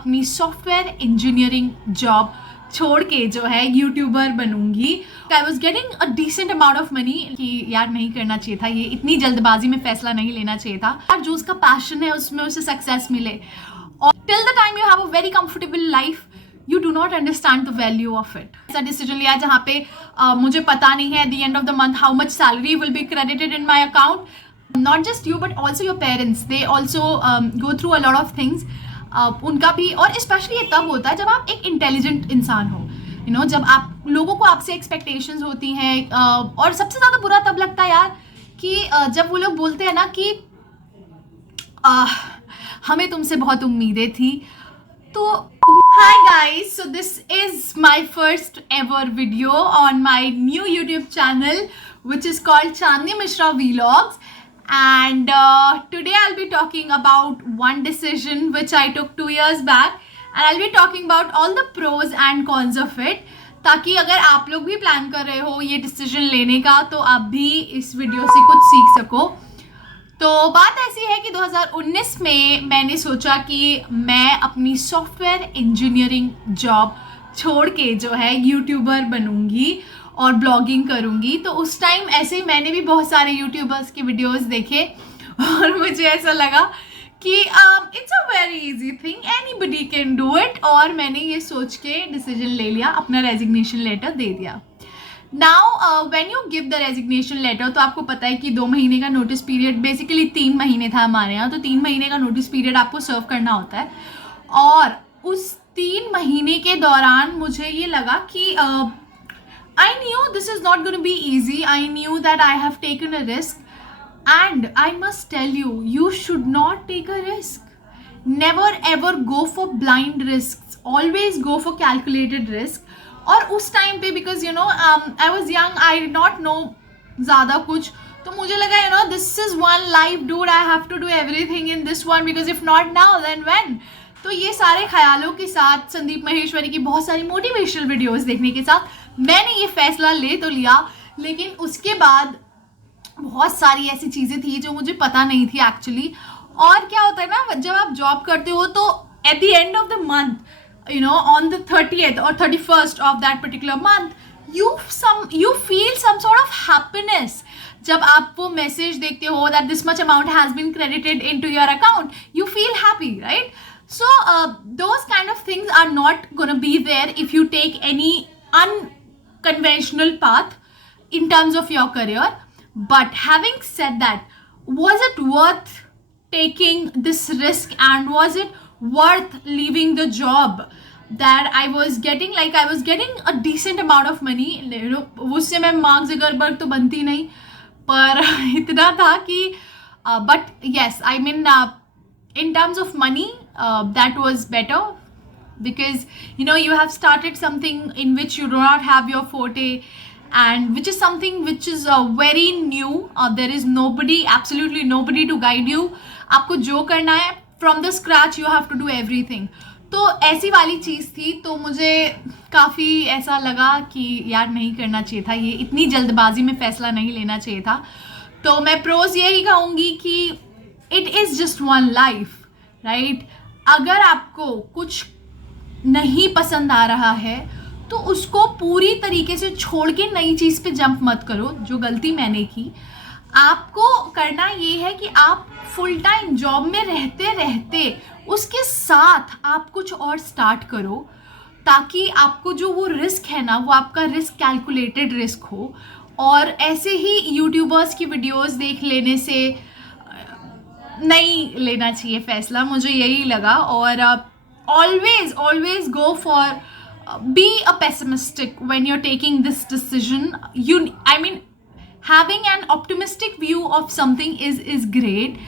अपनी software engineering job छोड़ के जो है यूट्यूबर बनूंगी। I was getting a decent amount of money कि यार नहीं करना चाहिए था, ये इतनी जल्दबाजी में फैसला नहीं लेना चाहिए था। यार जो उसका पैशन है उसमें उसे सक्सेस मिले। और till the time you have a very comfortable life you do not understand the value of it. ऐसा डिसीजन लिया जहाँ पे मुझे पता नहीं है at the end of the month how much salary will be credited in my account. Not just you but also your parents, they also go through a lot of things. उनका भी, और स्पेशली ये तब होता है जब आप एक इंटेलिजेंट इंसान हो, यू नो, जब आप लोगों को आपसे एक्सपेक्टेशंस होती हैं। और सबसे ज़्यादा बुरा तब लगता है यार कि जब वो लोग बोलते हैं ना कि हमें तुमसे बहुत उम्मीदें थी। तो hi guys, so this is my first ever video on my new YouTube channel which is called Chandni Mishra Vlogs, and today I'll be talking about one decision which I took 2 years back, and I'll be talking about all the pros and cons of it, ताकि अगर आप लोग भी plan कर रहे हो ये decision लेने का तो आप भी इस वीडियो से कुछ सीख सको। तो बात ऐसी है कि 2019 में मैंने सोचा कि मैं अपनी सॉफ्टवेयर इंजीनियरिंग जॉब छोड़ के जो है यूट्यूबर बनूंगी और ब्लॉगिंग करूंगी। तो उस टाइम ऐसे ही मैंने भी बहुत सारे यूट्यूबर्स के वीडियोस देखे और मुझे ऐसा लगा कि it's a very easy thing, anybody can do it. और मैंने ये सोच के डिसीजन ले लिया, अपना रेजिग्नेशन लेटर दे दिया। Now when you give the resignation letter, तो आपको पता है कि 2 महीने का नोटिस पीरियड, बेसिकली 3 महीने था हमारे यहाँ, तो 3 महीने का नोटिस पीरियड आपको सर्व करना होता है। और उस 3 महीने के दौरान मुझे ये लगा कि I knew this is not going to be easy. I knew that I have taken a risk, and I must tell you, you should not take a risk. Never ever go for blind risks. Always go for calculated risk. और उस time पे because you know I was young, I did not know ज़्यादा कुछ, तो मुझे लगा you know this is one life dude, I have to do everything in this one because if not now then when. तो ये सारे ख्यालों के साथ, संदीप महेश्वरी की बहुत सारी मोटिवेशनल वीडियोस देखने के साथ मैंने ये फैसला ले तो लिया, लेकिन उसके बाद बहुत सारी ऐसी चीज़ें थी जो मुझे पता नहीं थी एक्चुअली। और क्या होता है ना, जब आप जॉब करते हो तो at the end of the month, you know, on the 30th और 31st of that particular month, you feel some sort of happiness जब आप वो मैसेज देखते हो that this much amount has been credited into your account, you feel happy, right? So those kind of things are not gonna be there if you take any unconventional path in terms of your career. But having said that, was it worth taking this risk, and was it worth leaving the job that I was getting? Like I was getting a decent amount of money, you know, उससे मैं mark Zuckerberg तो बनती नहीं, पर इतना था कि but yes, I mean in terms of money that was better, because you know you have started something in which you do not have your forte, and which is something which is very new. There is nobody, absolutely nobody to guide you. आपको जो करना है from the scratch, you have to do everything. तो ऐसी वाली चीज़ थी, तो मुझे काफ़ी ऐसा लगा कि यार नहीं करना चाहिए था, ये इतनी जल्दबाजी में फ़ैसला नहीं लेना चाहिए था। तो मैं प्रोज यही कहूँगी कि it is just one life, right? अगर आपको कुछ नहीं पसंद आ रहा है तो उसको पूरी तरीके से छोड़ के नई चीज़ पे जंप मत करो, जो गलती मैंने की। आपको करना ये है कि आप फुल टाइम जॉब में रहते रहते उसके साथ आप कुछ और स्टार्ट करो, ताकि आपको जो वो रिस्क है ना, वो आपका रिस्क कैलकुलेटेड रिस्क हो। और ऐसे ही यूट्यूबर्स की वीडियोस देख लेने से नहीं लेना चाहिए फैसला, मुझे यही लगा। और always go for be a pessimistic when you're taking this decision. I mean, having an optimistic view of something is great,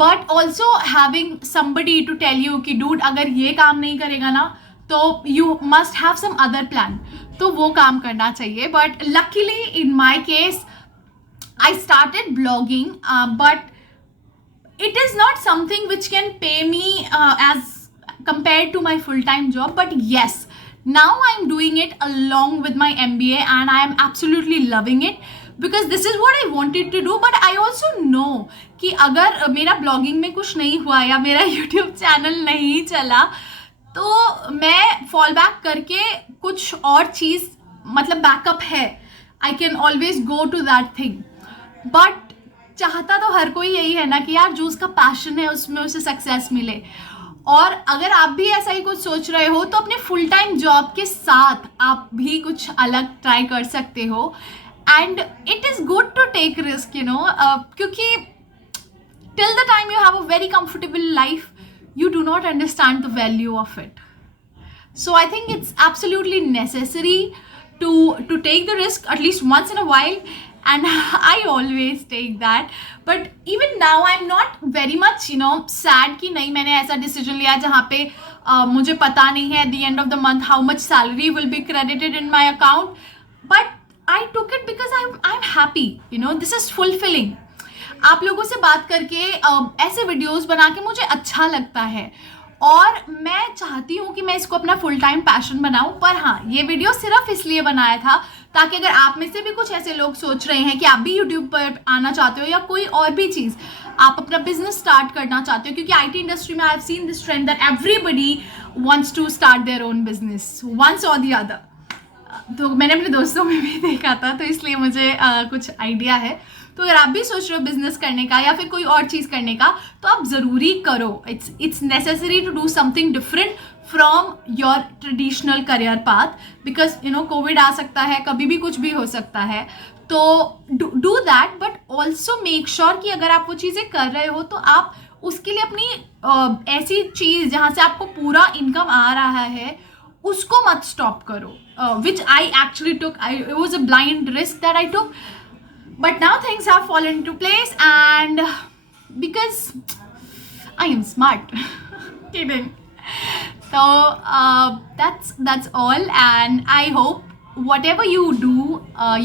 but also having somebody to tell you कि dude अगर ये काम नहीं करेगा ना तो you must have some other plan, तो वो काम करना चाहिए। But luckily in my case I started blogging, but it is not something which can pay me as compared to my full-time job. But yes, now I'm doing it along with my MBA, and I am absolutely loving it because this is what I wanted to do. But I also know कि अगर मेरा blogging में कुछ नहीं हुआ या मेरा YouTube channel नहीं चला तो मैं फॉल बैक करके कुछ और चीज़, मतलब बैकअप है, I can always go to that thing. But चाहता तो हर कोई यही है ना कि यार जो उसका पैशन है उसमें उसे सक्सेस मिले। और अगर आप भी ऐसा ही कुछ सोच रहे हो तो अपने फुल टाइम जॉब के साथ आप भी कुछ अलग ट्राई कर सकते हो। And it is good to take risk, you know, क्योंकि till the time you have a very comfortable life you do not understand the value of it. So I think it's absolutely necessary to take the risk at least once in a while, and I always take that. But even now I'm not very much, you know, sad कि नहीं मैंने ऐसा decision लिया जहाँ पे मुझे पता नहीं है at the end of the month how much salary will be credited in my account, but I took it because I'm happy, you know, this is fulfilling. आप लोगों से बात करके ऐसे वीडियोस बना के मुझे अच्छा लगता है और मैं चाहती हूँ कि मैं इसको अपना फुल टाइम पैशन बनाऊँ। पर हाँ, ये वीडियो सिर्फ इसलिए बनाया था ताकि अगर आप में से भी कुछ ऐसे लोग सोच रहे हैं कि आप भी यूट्यूब पर आना चाहते हो या कोई और भी चीज़, आप अपना बिजनेस स्टार्ट करना चाहते हो, क्योंकि आईटी इंडस्ट्री में I have seen this trend that everybody wants to start their own business once और द अदर। तो मैंने अपने दोस्तों में भी देखा था, तो इसलिए मुझे कुछ आइडिया है। तो अगर आप भी सोच रहे हो बिजनेस करने का या फिर कोई और चीज़ करने का, तो आप ज़रूरी करो। It's necessary to do something different from your traditional career path, because you know Covid आ सकता है, कभी भी कुछ भी हो सकता है। तो do that, but also make sure कि अगर आप वो चीज़ें कर रहे हो तो आप उसके लिए अपनी ऐसी चीज़ जहाँ से आपको पूरा इनकम आ रहा है उसको मत स्टॉप करो, which I actually took. It was a blind risk that I took, but now things have fallen into place, and because I am smart. Kidding. So that's all, and I hope whatever you do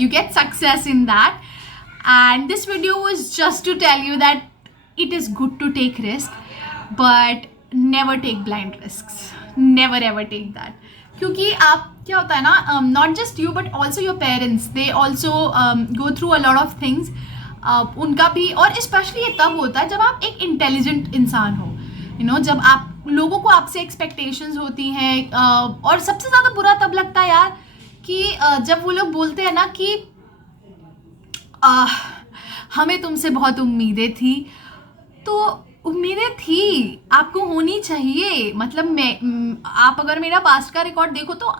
you get success in that. And this video was just to tell you that it is good to take risk, but never take blind risks. Never ever take that. क्योंकि आप क्या होता है ना, not just you but also your parents, they also go through a lot of things. उनका भी, और specially ये तब होता है जब आप एक इंटेलिजेंट इंसान हो, यू नो, जब आप लोगों को आपसे एक्सपेक्टेशंस होती हैं। और सबसे ज़्यादा बुरा तब लगता है यार कि जब वो लोग बोलते हैं ना कि हमें तुमसे बहुत उम्मीदें थी। तो उम्मीदें थी, आपको होनी चाहिए। मतलब आप अगर मेरा पास्ट का रिकॉर्ड देखो तो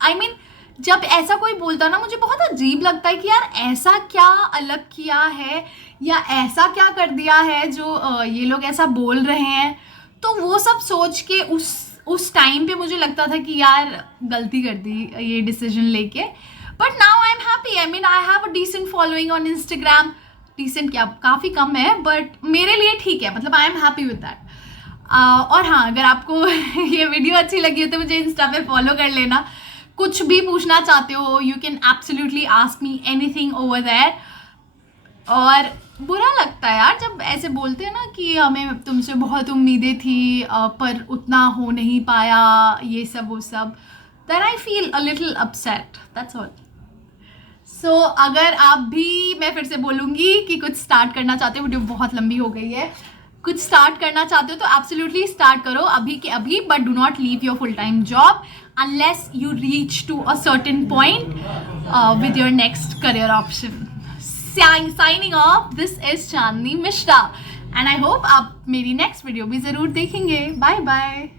I mean, जब ऐसा कोई बोलता ना, मुझे बहुत अजीब लगता है कि यार ऐसा क्या अलग किया है या ऐसा क्या कर दिया है जो ये लोग ऐसा बोल रहे हैं। तो वो सब सोच के उस टाइम पे मुझे लगता था कि यार गलती कर दी ये डिसीजन लेके। But now I am happy. I mean I have a decent following on Instagram. Decent क्या, काफ़ी कम है, बट मेरे लिए ठीक है। मतलब आई एम हैप्पी विद दैट। और हाँ, अगर आपको ये वीडियो अच्छी लगी हो तो मुझे इंस्टा पे फॉलो कर लेना। कुछ भी पूछना चाहते हो, you can absolutely ask me anything over there. और बुरा लगता है यार जब ऐसे बोलते हैं ना कि हमें तुमसे बहुत उम्मीदें थी पर उतना हो नहीं पाया, ये सब वो सब। Then I feel a little upset, that's all. So अगर आप भी, मैं फिर से बोलूँगी कि कुछ स्टार्ट करना चाहते हो, वीडियो बहुत लंबी हो गई है, कुछ स्टार्ट करना चाहते हो तो एब्सोल्युटली स्टार्ट करो अभी के अभी, but do not leave your full time job unless you reach to a certain point with your next career option. Signing off, this is Chandni Mishra and I hope आप मेरी next video भी ज़रूर देखेंगे. Bye bye.